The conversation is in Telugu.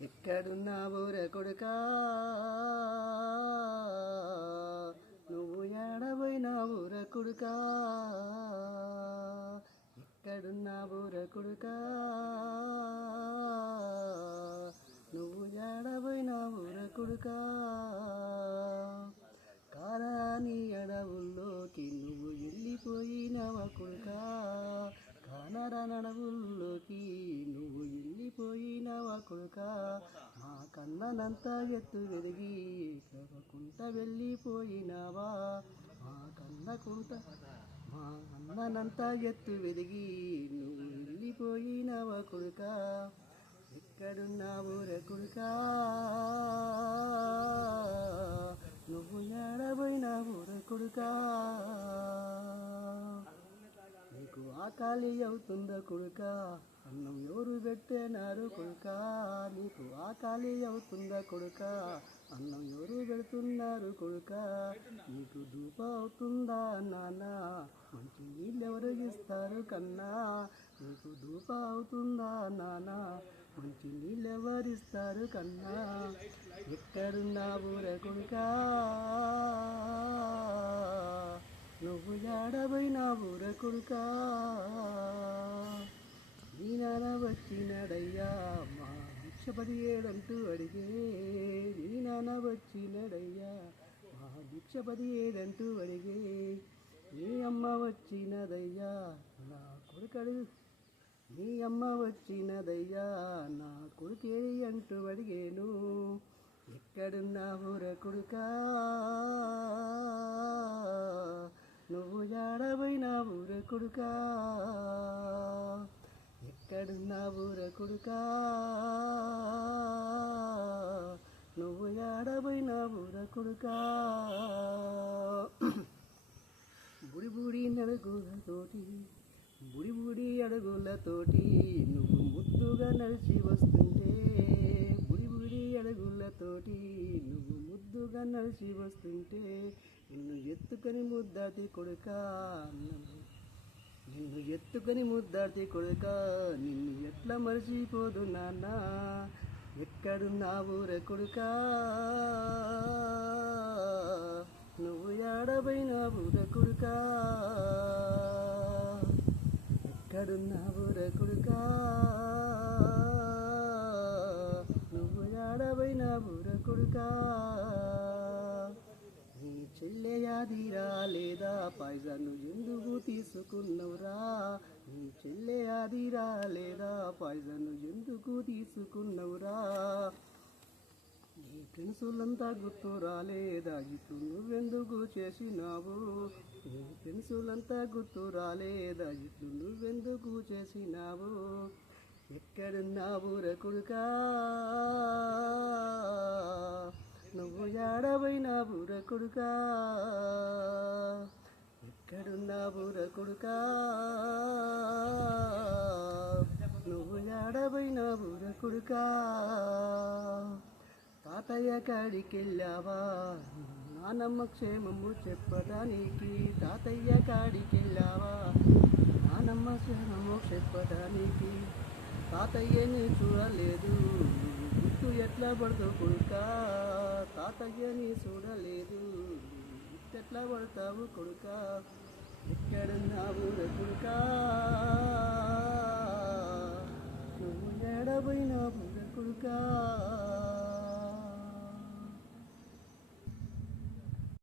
ఎక్కడున్నావు రే కొడుకా? నువ్వు ఏడబోయినావు రే కొడుకా? ఎక్కడున్నావు రే కొడుకా? నువ్వు ఏడబోయినావు రే కొడుకా? కారాని అడవుల్లోకి నువ్వు వెళ్ళిపోయినావా కొడుకా? కానరా నడవుల్లోకి నువ్వు వెళ్ళిపోయినావా కొడుక? మా కన్ననంత ఎత్తు వెదిగి కుంట వెళ్ళిపోయినావా? మా కన్నకుంట మా అన్ననంత ఎత్తు వెదిగి నువ్వు వెళ్ళిపోయినావా కొడుక? ఎక్కడున్నావు రే కొడుకా? నువ్వు ఏడబోయినావు రే కొడుకా? ఆకలి అవుతుందా కొడుక? అన్నం ఎవరు పెట్టేనారు కొడుక? నీకు ఆకలి అవుతుందా కొడుక? అన్నం ఎవరు పెడుతున్నారు కొడుక? నీకు దూప అవుతుందా నాన్న? మంచి నీళ్ళు ఎవరు ఇస్తారు కన్నా? నీకు దూప అవుతుందా నాన్న? మంచి నీళ్ళు ఎవరిస్తారు కన్నా? ఎక్కడున్నావు రే కొడుకా? నువ్వు ఏడబోయినావు రే కొడుకా నీ నాన్న వచ్చినాడయ్యా మా భిక్ష పదిహేడంటూ అడిగే నీ నాన్న వచ్చినాడయ్యా మా భిక్ష పదిహేడంటూ అడిగే నీ అమ్మ వచ్చినదయ్యా నా కొడుకడు నీ అమ్మ వచ్చినదయ్యా నా కొడుకేది అంటూ అడిగేను ఎక్కడున్నావు రే కొడుకా నువ్వు ఏడబోయినావు రే కొడుకా? ఎక్కడున్నా రే నువ్వు ఏడబోయినావు రే కొడుకా? బుడి బుడి నడుగులతోటి బుడి బుడి అడుగులతోటి నువ్వు ముద్దుగా నడిచి వస్తుంటే బుడి బుడి అడుగులతోటి నువ్వు ముద్దుగా నడిచి వస్తుంటే నిన్ను ఎత్తుకొని ముద్దాటి కొడుక నిన్ను ఎత్తుకొని ముద్దాటి కొడుక నిన్ను ఎట్లా మర్చిపోదు నాన్న? ఎక్కడున్నావు రే కొడుక? నువ్వు ఏడబోయినావు రే కొడుక? ఎక్కడున్నావు రే కొడుకా? నువ్వు బురకుడుకా నీ చెల్లె యాదిరా లేదా పాయిజను ఎందుకు తీసుకున్నవురా? నీ చెల్లె యాదిరా లేదా పాయిజను ఎందుకు తీసుకున్నవురా? నీ పెన్సులంతా గుర్తు రాలేదా? ఇప్పుడు నువ్వెందుకు చేసినావు? నీ పెన్సులంతా గుర్తు రాలేదా? ఇప్పుడు నువ్వెందుకు చేసినావు? ఎక్కడున్నావు రే కొడుకా నువ్వు ఏడబోయినావు రే కొడుకా ఎక్కడున్నావు రే కొడుకా నువ్వు ఏడబోయినావు రే కొడుకా తాతయ్య కాడికి వెళ్ళావా నానమ్మ క్షేమము చెప్పడానికి తాతయ్య కాడికి వెళ్ళావా నానమ్మ క్షేమము చెప్పడానికి తాతయ్యని చూడలేదు. గుట్టు ఎట్లా పడతావు కొడుక? తాతయ్యని చూడలేదు. గుట్టు ఎట్లా పడతావు కొడుక? ఎక్కడున్నావు కొడుక నువ్వు ఎడబోయినా కొడుకా